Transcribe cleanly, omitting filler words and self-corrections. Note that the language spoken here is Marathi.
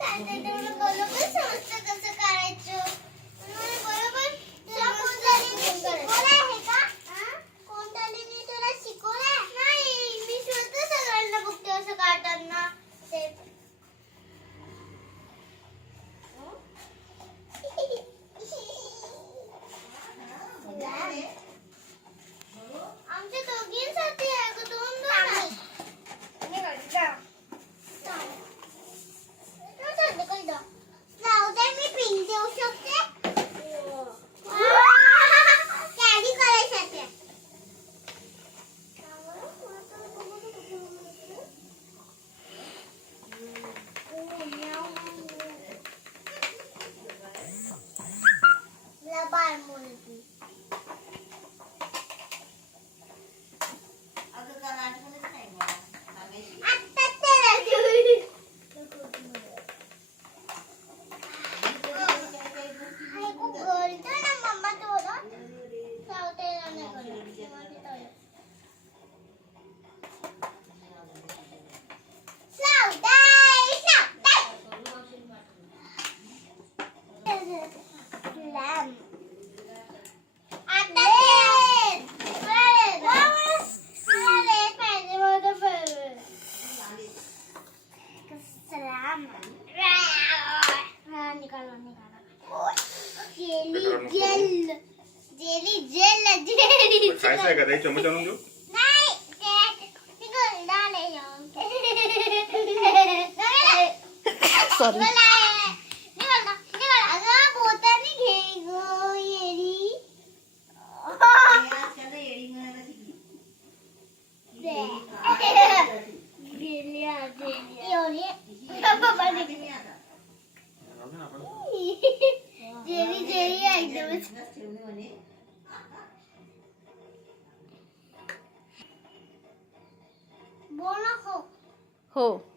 काय ते तुला बरोबर समजतं कसं करायचं. मला बरोबर तुला कोणत्याने शिकवलं आहे का? कोणत्याने तुला शिकवलं नाही. मी स्वतः सगळ्यांना बघते असं काढताना. ते आमच्या दोघींसाठी आहे ग. दोन आहे. मी पिन देऊ शकते कॅरी करायसाठी. बाय मुलगी खायचं आहे का? ताई चमच आणून देऊ? सॉरी. हो.